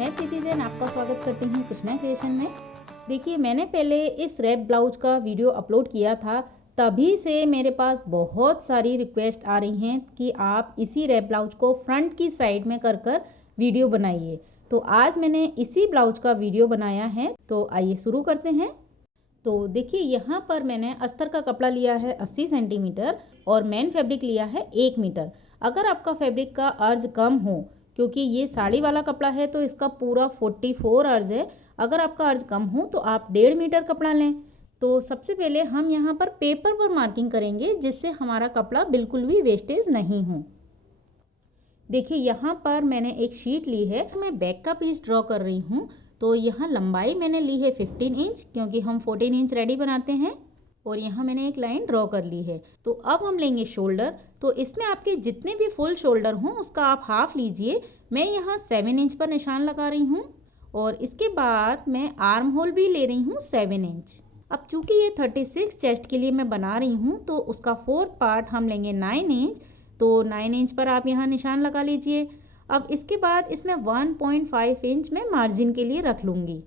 मैं प्रीति जैन आपका स्वागत करती हूँ कुछ नया क्रिएशन में। देखिए, मैंने पहले इस रैप ब्लाउज का वीडियो अपलोड किया था, तभी से मेरे पास बहुत सारी रिक्वेस्ट आ रही हैं कि आप इसी रैप ब्लाउज को फ्रंट की साइड में कर वीडियो बनाइए। तो आज मैंने इसी ब्लाउज का वीडियो बनाया है, तो आइए शुरू करते हैं। तो देखिए, यहाँ पर मैंने अस्तर का कपड़ा लिया है 80 सेंटीमीटर और मेन फैब्रिक लिया है 1 मीटर। अगर आपका फैब्रिक का अर्ज कम हो, क्योंकि ये साड़ी वाला कपड़ा है तो इसका पूरा 44 अर्ज है, अगर आपका अर्ज कम हो तो आप 1.5 मीटर कपड़ा लें। तो सबसे पहले हम यहाँ पर पेपर पर मार्किंग करेंगे, जिससे हमारा कपड़ा बिल्कुल भी वेस्टेज नहीं हो। देखिए, यहाँ पर मैंने एक शीट ली है, मैं बैक का पीस ड्रॉ कर रही हूँ। तो यहाँ लंबाई मैंने ली है 15 इंच, क्योंकि हम 14 इंच रेडी बनाते हैं, और यहाँ मैंने एक लाइन ड्रॉ कर ली है। तो अब हम लेंगे शोल्डर। तो इसमें आपके जितने भी फुल शोल्डर हों उसका आप हाफ लीजिए। मैं यहाँ 7 इंच पर निशान लगा रही हूँ, और इसके बाद मैं आर्म होल भी ले रही हूँ 7 इंच। अब चूंकि ये 36 चेस्ट के लिए मैं बना रही हूँ, तो उसका 4th पार्ट हम लेंगे 9 इंच। तो 9 इंच पर आप यहाँ निशान लगा लीजिए। अब इसके बाद इसमें 1.5 इंच मैं मार्जिन के लिए रख लूँगी।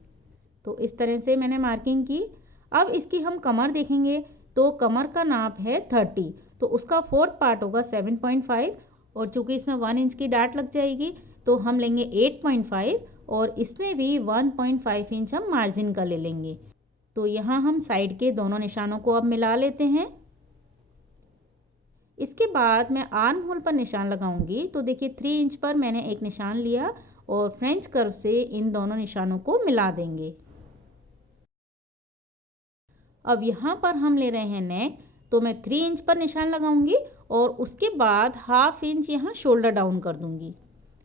तो इस तरह से मैंने मार्किंग की। अब इसकी हम कमर देखेंगे, तो कमर का नाप है 30, तो उसका 4th पार्ट होगा 7.5, और चूंकि इसमें 1 इंच की डाट लग जाएगी तो हम लेंगे 8.5, और इसमें भी 1.5 इंच हम मार्जिन का ले लेंगे। तो यहाँ हम साइड के दोनों निशानों को अब मिला लेते हैं। इसके बाद मैं आर्म होल पर निशान लगाऊंगी। तो देखिए, 3 इंच पर मैंने एक निशान लिया और फ्रेंच कर्व से इन दोनों निशानों को मिला देंगे। अब यहाँ पर हम ले रहे हैं नेक, तो मैं 3 इंच पर निशान लगाऊंगी और उसके बाद हाफ इंच यहाँ शोल्डर डाउन कर दूंगी।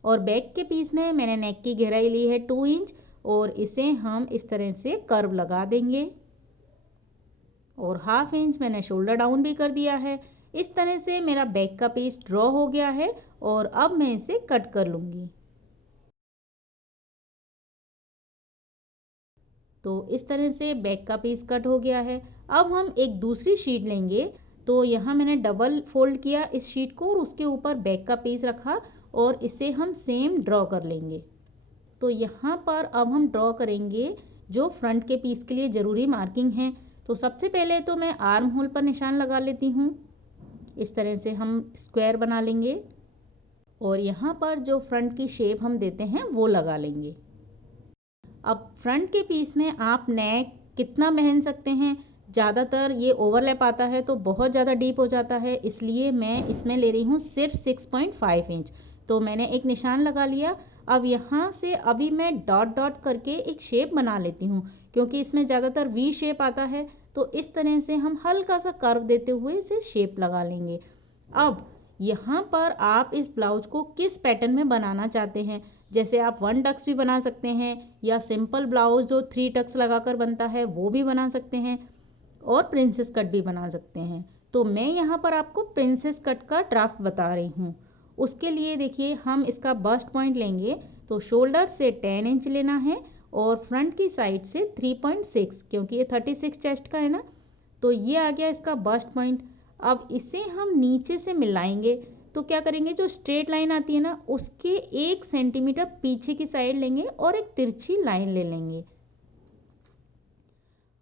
और बैक के पीस में मैंने नेक की गहराई ली है 2 इंच, और इसे हम इस तरह से कर्व लगा देंगे, और हाफ इंच मैंने शोल्डर डाउन भी कर दिया है। इस तरह से मेरा बैक का पीस ड्रॉ हो गया है, और अब मैं इसे कट कर लूँगी। तो इस तरह से बैक का पीस कट हो गया है। अब हम एक दूसरी शीट लेंगे। तो यहाँ मैंने डबल फोल्ड किया इस शीट को, और उसके ऊपर बैक का पीस रखा, और इसे हम सेम ड्रॉ कर लेंगे। तो यहाँ पर अब हम ड्रॉ करेंगे जो फ्रंट के पीस के लिए ज़रूरी मार्किंग है। तो सबसे पहले तो मैं आर्म होल पर निशान लगा लेती हूँ। इस तरह से हम स्क्वायर बना लेंगे, और यहाँ पर जो फ्रंट की शेप हम देते हैं वो लगा लेंगे। अब फ्रंट के पीस में आप नेक कितना पहन सकते हैं, ज़्यादातर ये ओवरलैप आता है तो बहुत ज़्यादा डीप हो जाता है, इसलिए मैं इसमें ले रही हूँ सिर्फ 6.5 इंच। तो मैंने एक निशान लगा लिया। अब यहाँ से अभी मैं डॉट डॉट करके एक शेप बना लेती हूँ, क्योंकि इसमें ज़्यादातर वी शेप आता है। तो इस तरह से हम हल्का सा कर्व देते हुए इसे शेप लगा लेंगे। अब यहाँ पर आप इस ब्लाउज को किस पैटर्न में बनाना चाहते हैं, जैसे आप 1 टक्स भी बना सकते हैं, या सिंपल ब्लाउज जो 3 टक्स लगाकर बनता है वो भी बना सकते हैं, और प्रिंसेस कट भी बना सकते हैं। तो मैं यहाँ पर आपको प्रिंसेस कट का ड्राफ्ट बता रही हूँ। उसके लिए देखिए, हम इसका बस्ट पॉइंट लेंगे। तो शोल्डर से 10 इंच लेना है, और फ्रंट की साइड से 3.6, क्योंकि ये 36 चेस्ट का है ना, तो ये आ गया इसका बस्ट पॉइंट। अब इसे हम नीचे से मिलाएंगे। तो क्या करेंगे, जो स्ट्रेट लाइन आती है ना, उसके 1 सेंटीमीटर पीछे की साइड लेंगे और एक तिरछी लाइन ले लेंगे।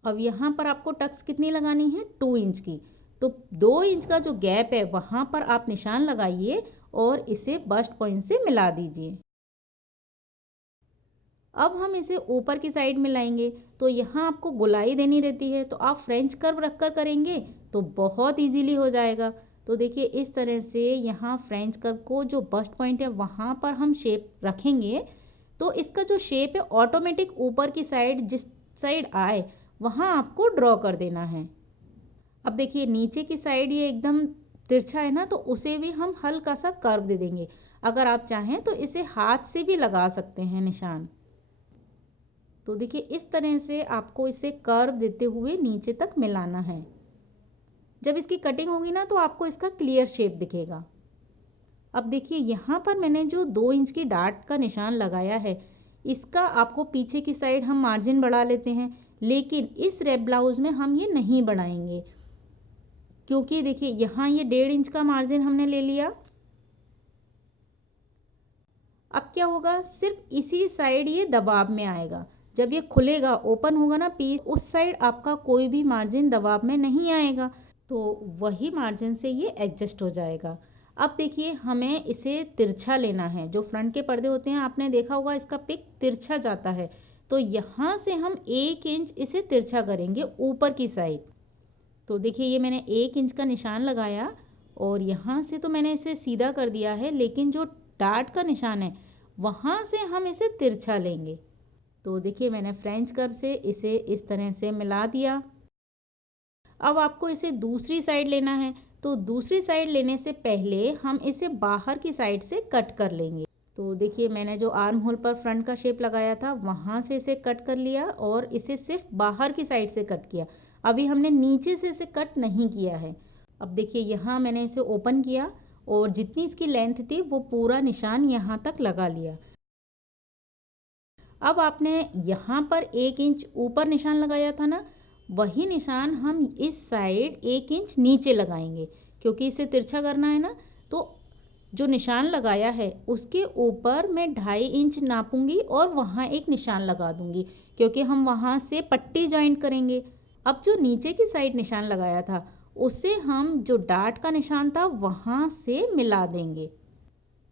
अब यहाँ पर आपको टक्स कितनी लगानी है, 2 इंच की। तो 2 इंच का जो गैप है वहाँ पर आप निशान लगाइए, और इसे बस्ट पॉइंट से मिला दीजिए। अब हम इसे ऊपर की साइड में लाएंगे। तो यहाँ आपको गोलाई देनी रहती है, तो आप फ्रेंच कर्व रखकर करेंगे तो बहुत इजीली हो जाएगा। तो देखिए, इस तरह से यहाँ फ्रेंच कर्व को जो बस्ट पॉइंट है वहाँ पर हम शेप रखेंगे, तो इसका जो शेप है ऑटोमेटिक ऊपर की साइड जिस साइड आए वहाँ आपको ड्रॉ कर देना है। अब देखिए, नीचे की साइड ये एकदम तिरछा है ना, तो उसे भी हम हल्का सा कर्व दे देंगे। अगर आप चाहें तो इसे हाथ से भी लगा सकते हैं निशान। तो देखिए, इस तरह से आपको इसे कर्व देते हुए नीचे तक मिलाना है। जब इसकी कटिंग होगी ना, तो आपको इसका क्लियर शेप दिखेगा। अब देखिए, यहाँ पर मैंने जो 2 इंच की डाट का निशान लगाया है, इसका आपको पीछे की साइड हम मार्जिन बढ़ा लेते हैं, लेकिन इस रैप ब्लाउज में हम ये नहीं बढ़ाएंगे, क्योंकि देखिए यहाँ ये 1.5 इंच का मार्जिन हमने ले लिया। अब क्या होगा, सिर्फ इसी साइड ये दबाव में आएगा। जब ये खुलेगा, ओपन होगा ना पीस, उस साइड आपका कोई भी मार्जिन दबाव में नहीं आएगा, तो वही मार्जिन से ये एडजस्ट हो जाएगा। अब देखिए हमें इसे तिरछा लेना है। जो फ्रंट के पर्दे होते हैं आपने देखा होगा इसका पिक तिरछा जाता है, तो यहाँ से हम 1 इंच इसे तिरछा करेंगे ऊपर की साइड। तो देखिए ये मैंने 1 इंच का निशान लगाया और यहाँ से तो मैंने इसे सीधा कर दिया है, लेकिन जो डार्ट का निशान है वहाँ से हम इसे तिरछा लेंगे। तो देखिए मैंने फ्रेंच कर्व से इसे इस तरह से मिला दिया। अब आपको इसे दूसरी साइड लेना है, तो दूसरी साइड लेने से पहले हम इसे बाहर की साइड से कट कर लेंगे। तो देखिए मैंने जो आर्म होल पर फ्रंट का शेप लगाया था वहाँ से इसे कट कर लिया और इसे सिर्फ बाहर की साइड से कट किया। अभी हमने नीचे से इसे कट नहीं किया है। अब देखिए यहाँ मैंने इसे ओपन किया और जितनी इसकी लेंथ थी वो पूरा निशान यहाँ तक लगा लिया। अब आपने यहाँ पर 1 इंच ऊपर निशान लगाया था ना, वही निशान हम इस साइड 1 इंच नीचे लगाएंगे, क्योंकि इसे तिरछा करना है ना। तो जो निशान लगाया है उसके ऊपर मैं 2.5 इंच नापूंगी और वहाँ एक निशान लगा दूंगी, क्योंकि हम वहाँ से पट्टी जॉइंट करेंगे। अब जो नीचे की साइड निशान लगाया था उसे हम जो डार्ट का निशान था वहाँ से मिला देंगे।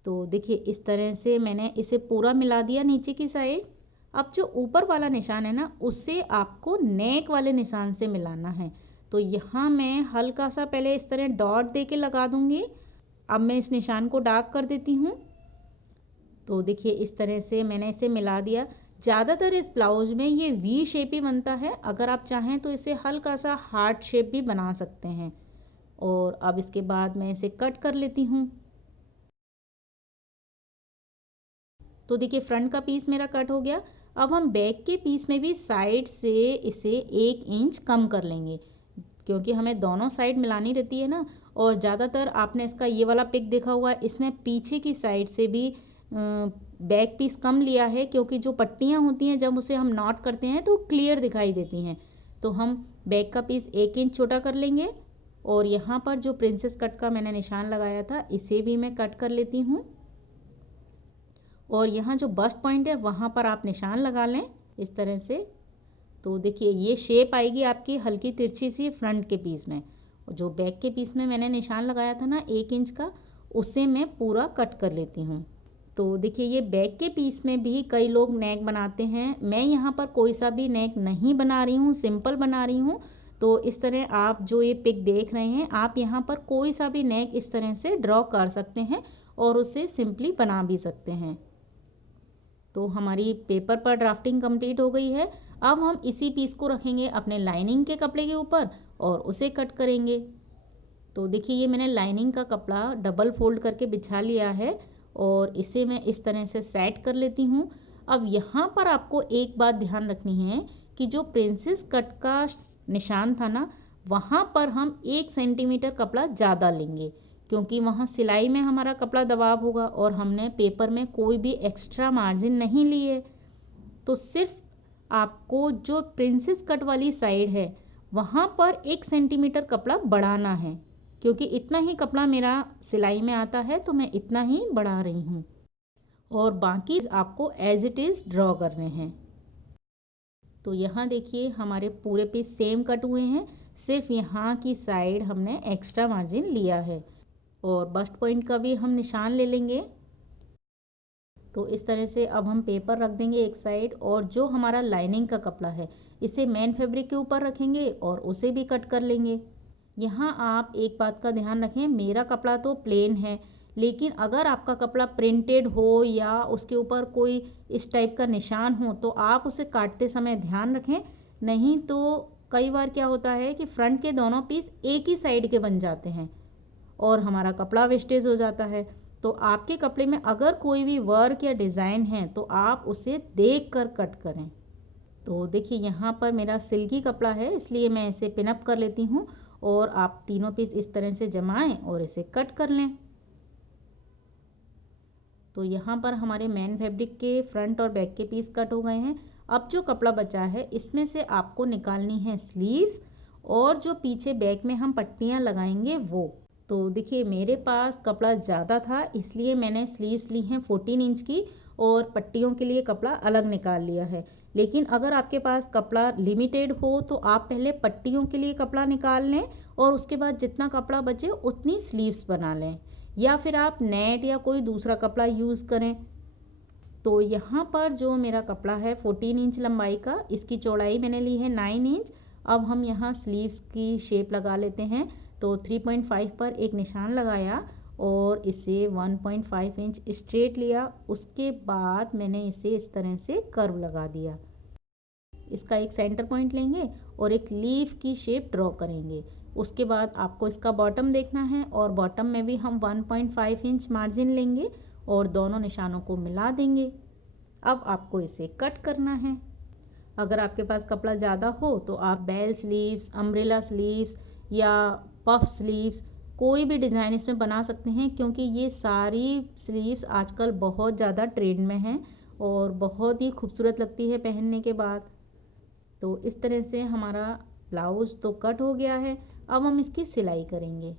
तो देखिए इस तरह से मैंने इसे पूरा मिला दिया नीचे की साइड। अब जो ऊपर वाला निशान है ना, उससे आपको नेक वाले निशान से मिलाना है। तो यहाँ मैं हल्का सा पहले इस तरह डॉट दे के लगा दूंगी। अब मैं इस निशान को डार्क कर देती हूँ। तो देखिए इस तरह से मैंने इसे मिला दिया। ज़्यादातर इस ब्लाउज में ये वी शेप ही बनता है, अगर आप चाहें तो इसे हल्का सा हार्ट शेप भी बना सकते हैं। और अब इसके बाद मैं इसे कट कर लेती हूँ। तो देखिए फ्रंट का पीस मेरा कट हो गया। अब हम बैक के पीस में भी साइड से इसे 1 इंच कम कर लेंगे, क्योंकि हमें दोनों साइड मिलानी रहती है ना। और ज़्यादातर आपने इसका ये वाला पिक देखा हुआ है, इसने पीछे की साइड से भी बैक पीस कम लिया है, क्योंकि जो पट्टियाँ होती हैं जब उसे हम नॉट करते हैं तो क्लियर दिखाई देती हैं। तो हम बैक का पीस 1 इंच छोटा कर लेंगे। और यहाँ पर जो प्रिंसेस कट का मैंने निशान लगाया था इसे भी मैं कट कर लेती हूँ। और यहाँ जो बस्ट पॉइंट है वहाँ पर आप निशान लगा लें इस तरह से। तो देखिए ये शेप आएगी आपकी हल्की तिरछी सी फ्रंट के पीस में। जो बैक के पीस में मैंने निशान लगाया था ना 1 इंच का, उसे मैं पूरा कट कर लेती हूँ। तो देखिए ये बैक के पीस में भी कई लोग नेक बनाते हैं। मैं यहाँ पर कोई सा भी नेक नहीं बना रही हूँ, सिंपल बना रही हूँ। तो इस तरह आप जो ये पिक देख रहे हैं, आप यहाँ पर कोई सा भी नेक इस तरह से ड्रॉ कर सकते हैं और उसे सिंपली बना भी सकते हैं। तो हमारी पेपर पर ड्राफ्टिंग कंप्लीट हो गई है। अब हम इसी पीस को रखेंगे अपने लाइनिंग के कपड़े के ऊपर और उसे कट करेंगे। तो देखिए ये मैंने लाइनिंग का कपड़ा डबल फोल्ड करके बिछा लिया है और इसे मैं इस तरह से सेट कर लेती हूँ। अब यहाँ पर आपको एक बात ध्यान रखनी है कि जो प्रिंसेस कट का निशान था ना, वहाँ पर हम 1 सेंटीमीटर कपड़ा ज़्यादा लेंगे, क्योंकि वहाँ सिलाई में हमारा कपड़ा दबाव होगा और हमने पेपर में कोई भी एक्स्ट्रा मार्जिन नहीं ली है। तो सिर्फ आपको जो प्रिंसेस कट वाली साइड है वहाँ पर 1 सेंटीमीटर कपड़ा बढ़ाना है, क्योंकि इतना ही कपड़ा मेरा सिलाई में आता है तो मैं इतना ही बढ़ा रही हूँ। और बाकी आपको एज इट इज़ ड्रॉ करने हैं। तो यहाँ देखिए हमारे पूरे पीस सेम कट हुए हैं, सिर्फ यहाँ की साइड हमने एक्स्ट्रा मार्जिन लिया है। और बस्ट पॉइंट का भी हम निशान ले लेंगे। तो इस तरह से अब हम पेपर रख देंगे एक साइड और जो हमारा लाइनिंग का कपड़ा है इसे मेन फैब्रिक के ऊपर रखेंगे और उसे भी कट कर लेंगे। यहाँ आप एक बात का ध्यान रखें, मेरा कपड़ा तो प्लेन है, लेकिन अगर आपका कपड़ा प्रिंटेड हो या उसके ऊपर कोई इस टाइप का निशान हो तो आप उसे काटते समय ध्यान रखें। नहीं तो कई बार क्या होता है कि फ्रंट के दोनों पीस एक ही साइड के बन जाते हैं और हमारा कपड़ा वेस्टेज हो जाता है। तो आपके कपड़े में अगर कोई भी वर्क या डिज़ाइन है तो आप उसे देख कर कट करें। तो देखिए यहाँ पर मेरा सिल्की कपड़ा है, इसलिए मैं इसे पिनअप कर लेती हूँ और आप तीनों पीस इस तरह से जमाएं और इसे कट कर लें। तो यहाँ पर हमारे मेन फैब्रिक के फ्रंट और बैक के पीस कट हो गए हैं। अब जो कपड़ा बचा है इसमें से आपको निकालनी है स्लीव्स और जो पीछे बैक में हम पट्टियाँ लगाएंगे वो। तो देखिए मेरे पास कपड़ा ज़्यादा था, इसलिए मैंने स्लीव्स ली हैं 14 इंच की और पट्टियों के लिए कपड़ा अलग निकाल लिया है। लेकिन अगर आपके पास कपड़ा लिमिटेड हो तो आप पहले पट्टियों के लिए कपड़ा निकाल लें और उसके बाद जितना कपड़ा बचे उतनी स्लीव्स बना लें, या फिर आप नेट या कोई दूसरा कपड़ा यूज़ करें। तो यहाँ पर जो मेरा कपड़ा है 14 इंच लंबाई का, इसकी चौड़ाई मैंने ली है 9 इंच। अब हम यहाँ स्लीव्स की शेप लगा लेते हैं। तो 3.5 पर एक निशान लगाया और इसे 1.5 इंच स्ट्रेट लिया। उसके बाद मैंने इसे इस तरह से कर्व लगा दिया। इसका एक सेंटर पॉइंट लेंगे और एक लीफ की शेप ड्रॉ करेंगे। उसके बाद आपको इसका बॉटम देखना है और बॉटम में भी हम 1.5 इंच मार्जिन लेंगे और दोनों निशानों को मिला देंगे। अब आपको इसे कट करना है। अगर आपके पास कपड़ा ज़्यादा हो तो आप बेल स्लीव्स, अम्ब्रेला स्लीव्स या पफ स्लीव्स कोई भी डिज़ाइन इसमें बना सकते हैं, क्योंकि ये सारी स्लीव्स आजकल बहुत ज़्यादा ट्रेंड में हैं और बहुत ही खूबसूरत लगती है पहनने के बाद। तो इस तरह से हमारा ब्लाउज़ तो कट हो गया है। अब हम इसकी सिलाई करेंगे।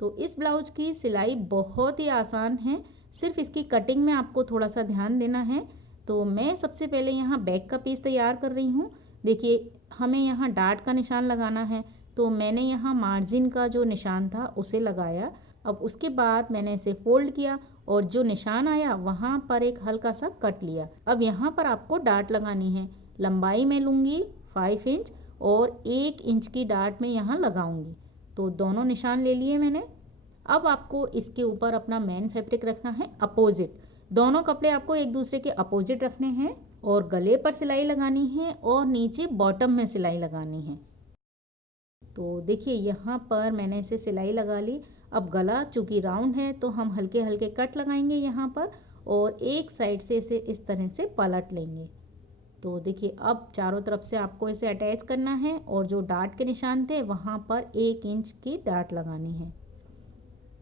तो इस ब्लाउज की सिलाई बहुत ही आसान है, सिर्फ इसकी कटिंग में आपको थोड़ा सा ध्यान देना है। तो मैं सबसे पहले यहाँ बैक का पीस तैयार कर रही हूँ। देखिए हमें यहाँ डाट का निशान लगाना है, तो मैंने यहाँ मार्जिन का जो निशान था उसे लगाया। अब उसके बाद मैंने इसे फोल्ड किया और जो निशान आया वहाँ पर एक हल्का सा कट लिया। अब यहाँ पर आपको डाट लगानी है। लंबाई में लूँगी 5 इंच और 1 इंच की डाट में यहाँ लगाऊंगी। तो दोनों निशान ले लिए मैंने। अब आपको इसके ऊपर अपना मेन फैब्रिक रखना है अपोजिट। दोनों कपड़े आपको एक दूसरे के अपोजिट रखने हैं और गले पर सिलाई लगानी है और नीचे बॉटम में सिलाई लगानी है। तो देखिए यहाँ पर मैंने इसे सिलाई लगा ली। अब गला चूँकि राउंड है तो हम हल्के हल्के कट लगाएंगे यहाँ पर और एक साइड से इसे इस तरह से पलट लेंगे। तो देखिए अब चारों तरफ से आपको इसे अटैच करना है और जो डाट के निशान थे वहाँ पर 1 इंच की डाट लगानी है।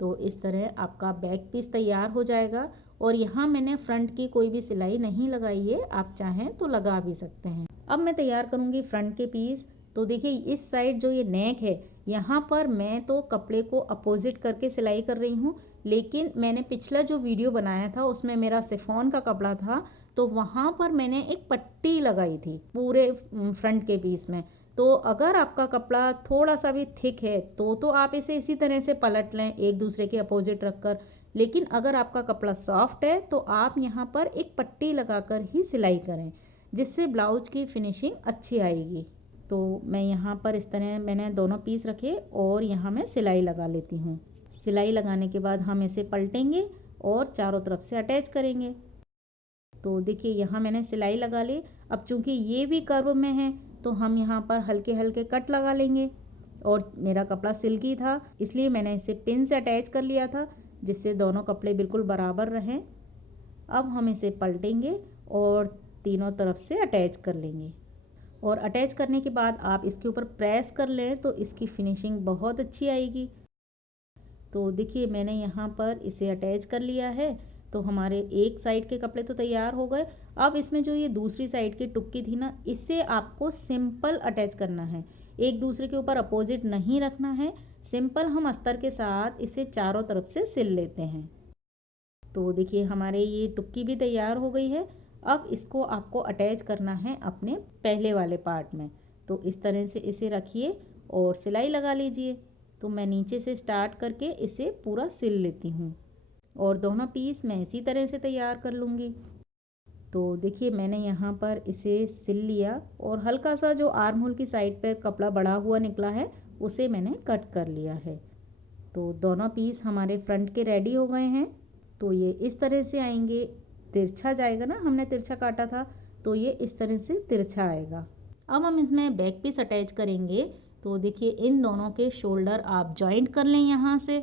तो इस तरह आपका बैक पीस तैयार हो जाएगा। और यहाँ मैंने फ्रंट की कोई भी सिलाई नहीं लगाई है, आप चाहें तो लगा भी सकते हैं। अब मैं तैयार करूँगी फ्रंट के पीस। तो देखिए इस साइड जो ये नेक है, यहाँ पर मैं तो कपड़े को अपोजिट करके सिलाई कर रही हूँ, लेकिन मैंने पिछला जो वीडियो बनाया था उसमें मेरा शिफॉन का कपड़ा था, तो वहाँ पर मैंने एक पट्टी लगाई थी पूरे फ्रंट के पीस में। तो अगर आपका कपड़ा थोड़ा सा भी थिक है तो आप इसे इसी तरह से पलट लें एक दूसरे के अपोजिट रखकर। लेकिन अगर आपका कपड़ा सॉफ्ट है तो आप यहाँ पर एक पट्टी लगाकर ही सिलाई करें, जिससे ब्लाउज की फिनिशिंग अच्छी आएगी। तो मैं यहाँ पर इस तरह मैंने दोनों पीस रखे और यहाँ मैं सिलाई लगा लेती हूँ। सिलाई लगाने के बाद हम इसे पलटेंगे और चारों तरफ से अटैच करेंगे। तो देखिए यहाँ मैंने सिलाई लगा ली। अब चूँकि ये भी कर्व में है तो हम यहाँ पर हल्के हल्के कट लगा लेंगे। और मेरा कपड़ा सिल्की था इसलिए मैंने इसे पिन से अटैच कर लिया था, जिससे दोनों कपड़े बिल्कुल बराबर रहें। अब हम इसे पलटेंगे और तीनों तरफ से अटैच कर लेंगे। और अटैच करने के बाद आप इसके ऊपर प्रेस कर लें तो इसकी फिनिशिंग बहुत अच्छी आएगी। तो देखिए मैंने यहाँ पर इसे अटैच कर लिया है। तो हमारे एक साइड के कपड़े तो तैयार हो गए। अब इसमें जो ये दूसरी साइड की टुक्की थी ना, इसे आपको सिंपल अटैच करना है, एक दूसरे के ऊपर अपोजिट नहीं रखना है। सिंपल हम अस्तर के साथ इसे चारों तरफ से सिल लेते हैं। तो देखिए हमारे ये टुक्की भी तैयार हो गई है। अब इसको आपको अटैच करना है अपने पहले वाले पार्ट में। तो इस तरह से इसे रखिए और सिलाई लगा लीजिए। तो मैं नीचे से स्टार्ट करके इसे पूरा सिल लेती हूँ और दोनों पीस मैं इसी तरह से तैयार कर लूँगी। तो देखिए मैंने यहाँ पर इसे सिल लिया और हल्का सा जो आर्म होल की साइड पर कपड़ा बढ़ा हुआ निकला है उसे मैंने कट कर लिया है। तो दोनों पीस हमारे फ्रंट के रेडी हो गए हैं। तो ये इस तरह से आएंगे, तिरछा जाएगा ना, हमने तिरछा काटा था तो ये इस तरह से तिरछा आएगा। अब हम इसमें बैक पीस अटैच करेंगे। तो देखिए इन दोनों के शोल्डर आप जॉइंट कर लें यहाँ से।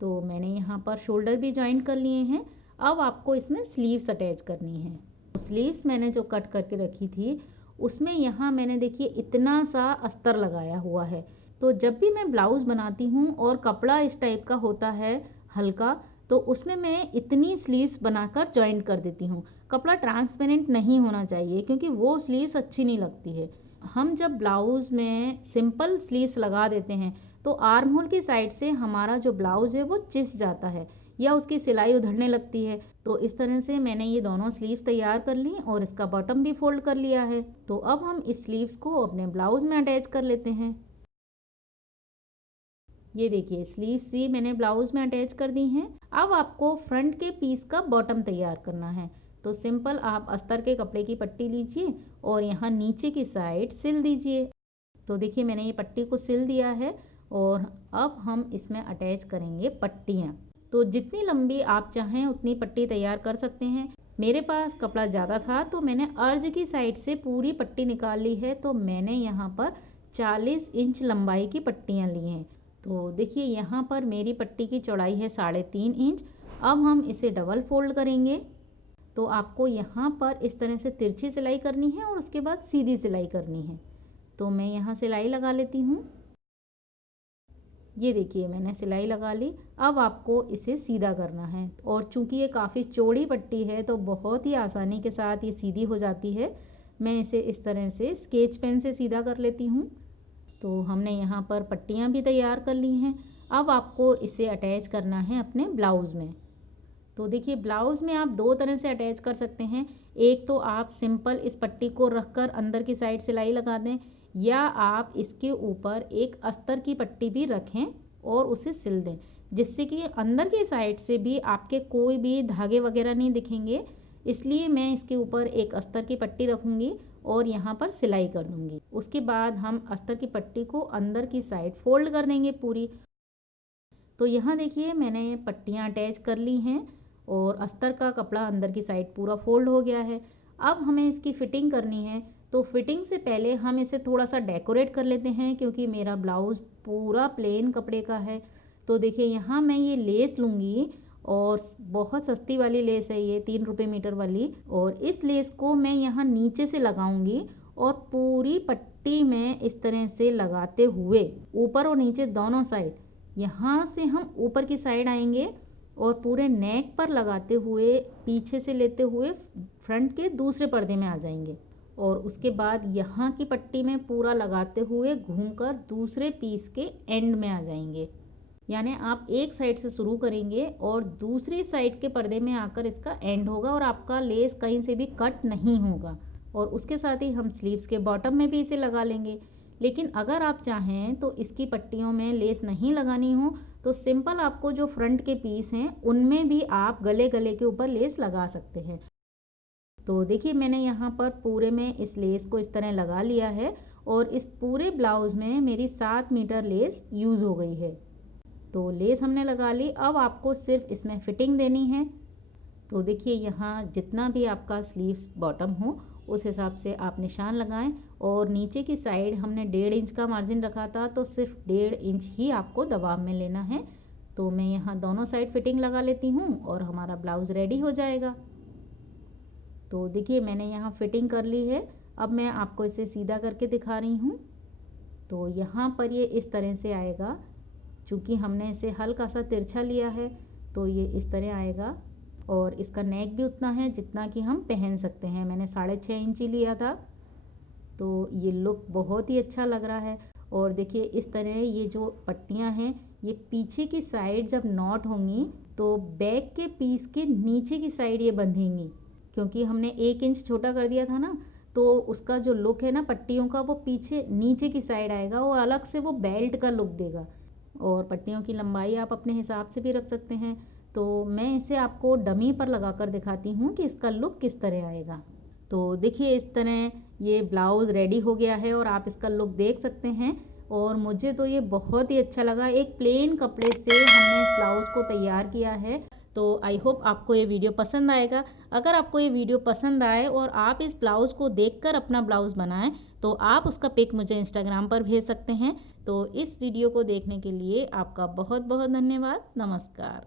तो मैंने यहाँ पर शोल्डर भी जॉइंट कर लिए हैं। अब आपको इसमें स्लीव्स अटैच करनी है। तो स्लीव्स मैंने जो कट करके रखी थी उसमें यहाँ मैंने देखिए इतना सा अस्तर लगाया हुआ है। तो जब भी मैं ब्लाउज़ बनाती हूँ और कपड़ा इस टाइप का होता है हल्का, तो उसमें मैं इतनी स्लीव्स बनाकर जॉइंट कर देती हूँ। कपड़ा ट्रांसपेरेंट नहीं होना चाहिए क्योंकि वो स्लीव्स अच्छी नहीं लगती है। हम जब ब्लाउज़ में सिंपल स्लीव्स लगा देते हैं तो आर्म होल की साइड से हमारा जो ब्लाउज है वो चिस जाता है या उसकी सिलाई उधड़ने लगती है। तो इस तरह से मैंने ये दोनों स्लीव्स तैयार कर ली और इसका बॉटम भी फोल्ड कर लिया है। तो अब हम इस स्लीव्स को अपने ब्लाउज में अटैच कर लेते हैं। ये देखिए स्लीव्स भी मैंने ब्लाउज में अटैच कर दी हैं। अब आपको फ्रंट के पीस का बॉटम तैयार करना है। तो सिंपल आप अस्तर के कपड़े की पट्टी लीजिए और यहाँ नीचे की साइड सिल दीजिए। तो देखिए मैंने ये पट्टी को सिल दिया है और अब हम इसमें अटैच करेंगे पट्टियाँ। तो जितनी लंबी आप चाहें उतनी पट्टी तैयार कर सकते हैं। मेरे पास कपड़ा ज़्यादा था तो मैंने अर्ज की साइड से पूरी पट्टी निकाल ली है। तो मैंने यहाँ पर 40 इंच लंबाई की पट्टियाँ ली हैं। तो देखिए यहाँ पर मेरी पट्टी की चौड़ाई है 3.5 इंच। अब हम इसे डबल फोल्ड करेंगे। तो आपको यहाँ पर इस तरह से तिरछी सिलाई करनी है और उसके बाद सीधी सिलाई करनी है। तो मैं यहाँ सिलाई लगा लेती हूँ। ये देखिए मैंने सिलाई लगा ली। अब आपको इसे सीधा करना है और चूंकि ये काफ़ी चौड़ी पट्टी है तो बहुत ही आसानी के साथ ये सीधी हो जाती है। मैं इसे इस तरह से स्केच पेन से सीधा कर लेती हूँ। तो हमने यहाँ पर पट्टियाँ भी तैयार कर ली हैं। अब आपको इसे अटैच करना है अपने ब्लाउज़ में। तो देखिए ब्लाउज़ में आप दो तरह से अटैच कर सकते हैं। एक तो आप सिंपल इस पट्टी को रखकर अंदर की साइड सिलाई लगा दें, या आप इसके ऊपर एक अस्तर की पट्टी भी रखें और उसे सिल दें, जिससे कि अंदर की साइड से भी आपके कोई भी धागे वगैरह नहीं दिखेंगे। इसलिए मैं इसके ऊपर एक अस्तर की पट्टी रखूँगी और यहाँ पर सिलाई कर दूँगी। उसके बाद हम अस्तर की पट्टी को अंदर की साइड फोल्ड कर देंगे पूरी। तो यहाँ देखिए मैंने ये पट्टियाँ अटैच कर ली हैं और अस्तर का कपड़ा अंदर की साइड पूरा फोल्ड हो गया है। अब हमें इसकी फ़िटिंग करनी है। तो फिटिंग से पहले हम इसे थोड़ा सा डेकोरेट कर लेते हैं, क्योंकि मेरा ब्लाउज़ पूरा प्लेन कपड़े का है। तो देखिए यहाँ मैं ये लेस लूँगी और बहुत सस्ती वाली लेस है ये, 3 रुपये मीटर वाली। और इस लेस को मैं यहाँ नीचे से लगाऊंगी और पूरी पट्टी में इस तरह से लगाते हुए ऊपर और नीचे दोनों साइड, यहाँ से हम ऊपर की साइड आएंगे और पूरे नेक पर लगाते हुए पीछे से लेते हुए फ्रंट के दूसरे पर्दे में आ जाएंगे और उसके बाद यहाँ की पट्टी में पूरा लगाते हुए घूमकर दूसरे पीस के एंड में आ जाएंगे। यानी आप एक साइड से शुरू करेंगे और दूसरी साइड के पर्दे में आकर इसका एंड होगा और आपका लेस कहीं से भी कट नहीं होगा। और उसके साथ ही हम स्लीव्स के बॉटम में भी इसे लगा लेंगे। लेकिन अगर आप चाहें तो इसकी पट्टियों में लेस नहीं लगानी हो तो सिंपल आपको जो फ्रंट के पीस हैं उनमें भी आप गले के ऊपर लेस लगा सकते हैं। तो देखिए मैंने यहाँ पर पूरे में इस लेस को इस तरह लगा लिया है और इस पूरे ब्लाउज़ में मेरी 7 मीटर लेस यूज़ हो गई है। तो लेस हमने लगा ली। अब आपको सिर्फ इसमें फ़िटिंग देनी है। तो देखिए यहाँ जितना भी आपका स्लीव्स बॉटम हो उस हिसाब से आप निशान लगाएं और नीचे की साइड हमने 1.5 इंच का मार्जिन रखा था, तो सिर्फ 1.5 इंच ही आपको दबाव में लेना है। तो मैं यहाँ दोनों साइड फिटिंग लगा लेती हूँ और हमारा ब्लाउज़ रेडी हो जाएगा। तो देखिए मैंने यहाँ फिटिंग कर ली है। अब मैं आपको इसे सीधा करके दिखा रही हूँ। तो यहाँ पर ये इस तरह से आएगा। चूँकि हमने इसे हल्का सा तिरछा लिया है तो ये इस तरह आएगा और इसका नेक भी उतना है जितना कि हम पहन सकते हैं। मैंने 6.5 इंच ही लिया था। तो ये लुक बहुत ही अच्छा लग रहा है। और देखिए इस तरह ये जो पट्टियाँ हैं ये पीछे की साइड जब नॉट होंगी तो बैक के पीस के नीचे की साइड ये बंधेंगी, क्योंकि हमने 1 इंच छोटा कर दिया था ना, तो उसका जो लुक है ना पट्टियों का वो पीछे नीचे की साइड आएगा, वो अलग से वो बेल्ट का लुक देगा। और पट्टियों की लंबाई आप अपने हिसाब से भी रख सकते हैं। तो मैं इसे आपको डमी पर लगा कर दिखाती हूँ कि इसका लुक किस तरह आएगा। तो देखिए इस तरह ये ब्लाउज़ रेडी हो गया है और आप इसका लुक देख सकते हैं। और मुझे तो ये बहुत ही अच्छा लगा। एक प्लेन कपड़े से हमने इस ब्लाउज़ को तैयार किया है। तो आई होप आपको ये वीडियो पसंद आएगा। अगर आपको ये वीडियो पसंद आए और आप इस ब्लाउज़ को देखकर अपना ब्लाउज़ बनाएं तो आप उसका पिक मुझे इंस्टाग्राम पर भेज सकते हैं। तो इस वीडियो को देखने के लिए आपका बहुत बहुत धन्यवाद। नमस्कार।